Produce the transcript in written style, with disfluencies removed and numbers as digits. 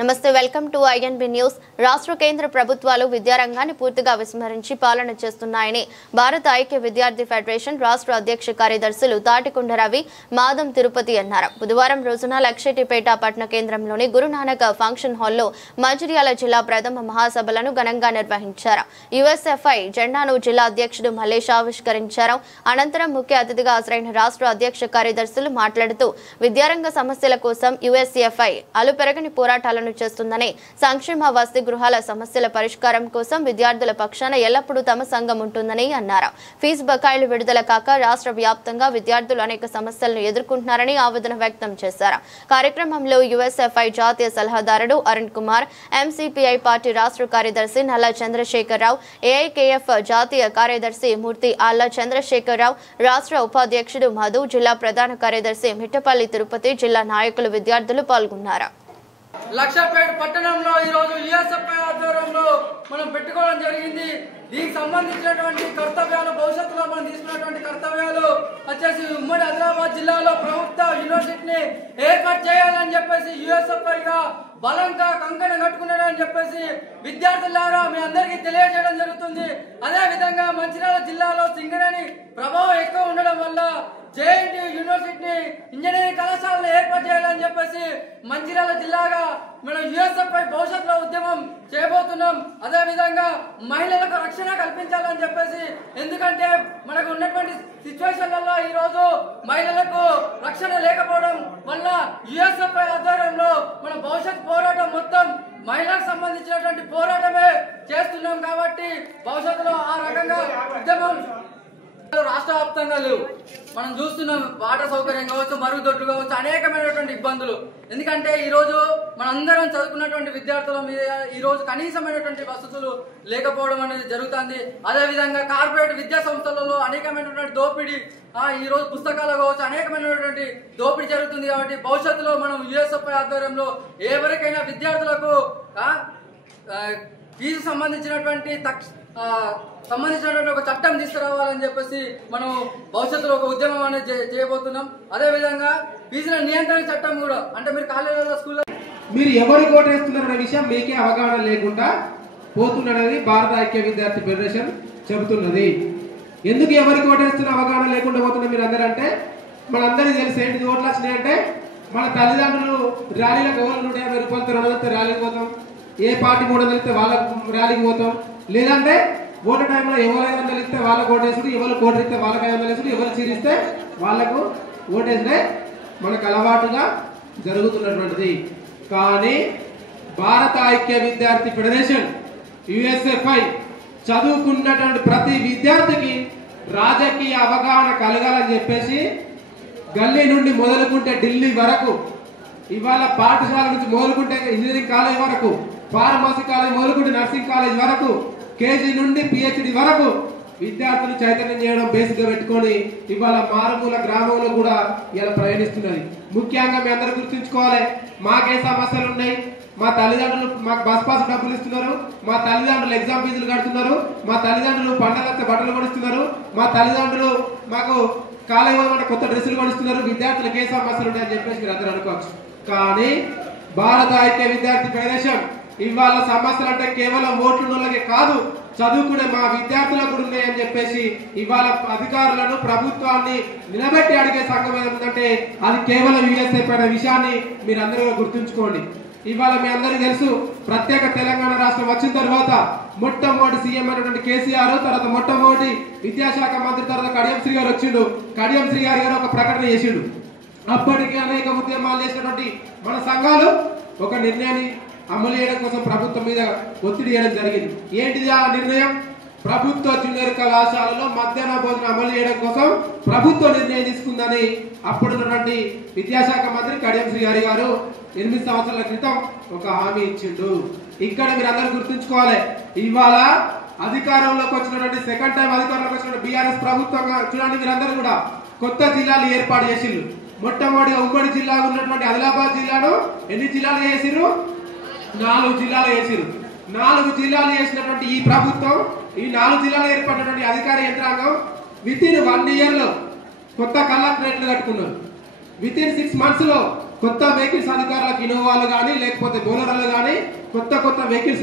నమస్తే welcome to INB news. రాష్ట్ర కేంద్ర ప్రభుత్వాలు విద్యారంగాన్ని పూర్తిగా విస్మరించి పాలన చేస్తున్నాయని భారత ఐక్య విద్యార్థి ఫెడరేషన్ రాష్ట్ర అధ్యక్ష కార్యదర్శులు తాటికొండ రవి, మాదం తిరుపతి అన్నారు. బుధవారం రోజున లక్షెట్టిపేట పట్టణ కేంద్రంలోని గురునానక్ ఫంక్షన్ హాల్లో మంచిర్యాల జిల్లా ప్రథమ మహాసభలను ఘనంగా నిర్వహించారు. యుఎస్ఎఫ్ఐ జెండాను జిల్లా అధ్యక్షుడు మల్లేష్ ఆవిష్కరించారు. అనంతరం ముఖ్య అతిథిగా హాజరైన రాష్ట్ర అధ్యక్ష కార్యదర్శులు మాట్లాడుతూ విద్యారంగ సమస్యల కోసం యుఎస్ఎఫ్ఐ అలుపెరగని పోరాటాలను చేస్తుందని, సంక్షేమ వసతి గృహాల సమస్యల పరిష్కారం కోసం విద్యార్థుల పక్షాన ఎల్లప్పుడూ తమ సంఘం ఉంటుందని అన్నారు. ఫీజు బకాయిలు విడుదల కాక రాష్ట్ర వ్యాప్తంగా విద్యార్థులు అనేక సమస్యలను ఎదుర్కొంటున్నారని ఆవేదన వ్యక్తం చేశారు. కార్యక్రమంలో యుఎస్ఎఫ్ఐ జాతీయ సలహాదారుడు అరుణ్ కుమార్, ఎంసీపీఐ పార్టీ రాష్ట్ర కార్యదర్శి నల్ల చంద్రశేఖరరావు, ఏఐకేఎఫ్ జాతీయ కార్యదర్శి మూర్తి ఆళ్ల చంద్రశేఖరరావు, రాష్ట్ర ఉపాధ్యక్షుడు మధు, జిల్లా ప్రధాన కార్యదర్శి మిట్టపల్లి తిరుపతి, జిల్లా నాయకులు, విద్యార్థులు పాల్గొన్నారు. లక్షపేట పట్టణంలో ఈ రోజు యుఎస్ఎఫ్ఐ ఆధ్వర్యంలో మనం పెట్టుకోవడం జరిగింది. దీనికి సంబంధించినటువంటి కర్తవ్యాలు, భవిష్యత్తులో మనం తీసుకున్నటువంటి కర్తవ్యాలు వచ్చేసి ఉమ్మడి ఆదిలాబాద్ జిల్లాలో ప్రభుత్వ యూనివర్సిటీని ఏర్పాటు చేయాలని చెప్పేసి యుఎస్ఎఫ్ఐగా బలంగా కంకణ కట్టుకున్నాడని చెప్పేసి విద్యార్థులారా మీ అందరికీ తెలియజేయడం జరుగుతుంది. అదే విధంగా మంచిర్యాల జిల్లాలో సింగరేణి ప్రభావం ఎక్కువ ఉండడం వల్ల జేఎన్టీయూ యూనివర్సిటీని ఇంజనీరింగ్ కళాశాలను ఏర్పాటు చేయాలని చెప్పేసి మంచిర్యాల జిల్లాగా మనం యుఎస్ఎఫ్ఐ భవిష్యత్తులో ఉద్యమం చేయబోతున్నాం. అదే విధంగా మహిళలకు రక్షణ కల్పించాలని చెప్పేసి, ఎందుకంటే మనకు ఉన్నటువంటి సిచ్యువేషన్లలో ఈ రోజు మహిళలకు రక్షణ లేకపోవడం వల్ల యుఎస్ఎఫ్ఐ ఆధ్వర్యంలో మన భవిష్యత్ పోరాటం మొత్తం మహిళలకు సంబంధించినటువంటి పోరాటమే చేస్తున్నాం. కాబట్టి భవిష్యత్తులో ఆ రకంగా ఉద్యమం రాష్ట్ర వ్యాప్తంగా లేవు. మనం చూస్తున్నాం వాటర్ సౌకర్యం కావచ్చు, మరుగుదొడ్లు కావచ్చు, అనేకమైనటువంటి ఇబ్బందులు. ఎందుకంటే ఈ రోజు మనందరం చదువుకున్నటువంటి విద్యార్థుల మీద ఈ రోజు కనీసమైనటువంటి వసతులు లేకపోవడం అనేది జరుగుతుంది. అదే విధంగా కార్పొరేట్ విద్యా సంస్థలలో అనేకమైనటువంటి దోపిడీ, ఈ రోజు పుస్తకాలు కావచ్చు, అనేకమైనటువంటి దోపిడీ జరుగుతుంది. కాబట్టి భవిష్యత్తులో మనం యుఎస్ఎఫ్ఐ ఆధ్వర్యంలో ఎవరికైనా విద్యార్థులకు ఫీజు సంబంధించినటువంటి ఒక చట్టం తీసుకురావాలని చెప్పేసి మనం భవిష్యత్తులో ఒక ఉద్యమం అనేది చేయబోతున్నాం. అదే విధంగా ఫీజుల నియంత్రణ చట్టం కూడా, అంటే మీరు కాలేజీలో స్కూల్లో మీరు ఎవరు ఓటేస్తున్నారనే విషయం మీకే అవగాహన లేకుండా పోతున్నది భారత ఐక్య విద్యార్థి ఫెడరేషన్ చెబుతున్నది. ఎందుకు ఎవరికి ఓటేస్తున్న అవగాహన లేకుండా పోతున్నా మీరు అందరంటే మనందరికీ తెలిసి ఏంటి ఓట్లు వచ్చినాయంటే మన తల్లిదండ్రులు ర్యాలీలకు ఎవరు 150 రూపాయలతో 200 ర్యాలీకి పోతాం, ఏ పార్టీ 300 ఇస్తే వాళ్ళకు ర్యాలీకి పోతాం, లేదంటే ఓటు టైంలో ఎవరు 500 ఇస్తే వాళ్ళకు ఓటేసుడు, ఎవరు కోటి ఇస్తే వాళ్ళకి 500 వేసుడు, ఎవరు చీరిస్తే వాళ్లకు ఓటేసే మనకు అలవాటుగా జరుగుతున్నటువంటిది. కానీ భారత ఐక్య విద్యార్థి ఫెడరేషన్ యుఎస్ఎఫ్ఐ చదువుకున్నటువంటి ప్రతి విద్యార్థికి రాజకీయ అవగాహన కలగాలని చెప్పేసి గల్లీ నుండి మొదలుకుంటే ఢిల్లీ వరకు, ఇవాళ పాఠశాల నుంచి మొదలుకుంటే ఇంజనీరింగ్ కాలేజ్ వరకు, ఫార్మసీ కాలేజ్ మొదలుకుంటే నర్సింగ్ కాలేజ్ వరకు, కేజీ నుండి పిహెచ్డి వరకు విద్యార్థులు చైతన్యం చేయడం బేసిక్ గా పెట్టుకొని ఇవాళ మారుమూల గ్రామంలో కూడా ఇలా ప్రయాణిస్తున్నది. ముఖ్యంగా మీ అందరూ గుర్తుంచుకోవాలి, మాకే సమస్యలు ఉన్నాయి, మా తల్లిదండ్రులు మాకు బస్ పాస్ డబ్బులు ఇస్తున్నారు, మా తల్లిదండ్రులు ఎగ్జామ్ ఫీజులు కడుతున్నారు, మా తల్లిదండ్రులు పండగలతో బట్టలు కొనిస్తున్నారు, మా తల్లిదండ్రులు మాకు కాలేజ్ పోయమంటే కొత్త డ్రెస్సులు కొనిస్తున్నారు, విద్యార్థులకు ఏ సమస్యలు ఉన్నాయని చెప్పేసి మీరు అందరూ అనుకోవచ్చు. కానీ భారత ఐక్య విద్యార్థి ఫెడరేషన్ ఇవాళ సమస్యలు అంటే కేవలం ఓట్లున్నోళ్ళకే కాదు, చదువుకునే మా విద్యార్థులకు కూడా ఉన్నాయని చెప్పేసి ఇవాళ అధికారులను, ప్రభుత్వాన్ని నిలబెట్టి అడిగే సంఘం ఏదంటే అది కేవలం యుఎస్ఎఫ్ఐ అనే విషయాన్ని మీరు అందరూ గుర్తుంచుకోండి. ఇవాళ మీ అందరికీ తెలుసు, ప్రత్యేక తెలంగాణ రాష్ట్రం వచ్చిన తర్వాత మొట్టమొదటి సీఎం అయినటువంటి కేసీఆర్, తర్వాత మొట్టమొదటి విద్యాశాఖ మంత్రి తర్వాత కడియం శ్రీ గారు వచ్చిండు. కడియం శ్రీ గారు ఒక ప్రకటన చేసిండు. అప్పటికి అనేక ఉద్యమాలు చేసినటువంటి మన సంఘాలు ఒక నిర్ణయాన్ని అమలు చేయడం కోసం ప్రభుత్వం మీద ఒత్తిడి చేయడం జరిగింది. ఏంటిది ఆ నిర్ణయం? ప్రభుత్వ జూనియర్ కళాశాలలో మధ్యాహ్న భోజనం అమలు చేయడం కోసం ప్రభుత్వ నిర్ణయం తీసుకుందని అప్పుడున్నటువంటి విద్యాశాఖ మంత్రి కడియం శ్రీ గారు 8 సంవత్సరాల క్రితం ఒక హామీ ఇచ్చిండు. ఇక్కడ మీరు అందరూ గుర్తుంచుకోవాలి, ఇవాళ అధికారంలోకి వచ్చినటువంటి సెకండ్ టైం అధికారంలోకి వచ్చిన బీఆర్ఎస్ ప్రభుత్వంగా చూడండి, మీరందరూ కూడా కొత్త జిల్లాలు ఏర్పాటు చేసిండ్రు. మొట్టమొదటిగా ఉమ్మడి జిల్లా ఉన్నటువంటి ఆదిలాబాద్ జిల్లాను ఎన్ని జిల్లాలు చేసిర్రు? 4 జిల్లాలు చేసిర్రు. 4 జిల్లాలు చేసినటువంటి ఈ ప్రభుత్వం, ఈ 4 జిల్లాలు ఏర్పడినటువంటి అధికార యంత్రాంగం విత్ ఇన్ 1 ఇయర్ లో కొత్త కలెక్టరేట్లు కట్టుకున్నారు. విత్ ఇన్ 6 months లో కొత్త వెహికల్స్ అధికారులకు ఇన్నోవాలు కానీ లేకపోతే బోలర్లు కానీ కొత్త వెహికల్స్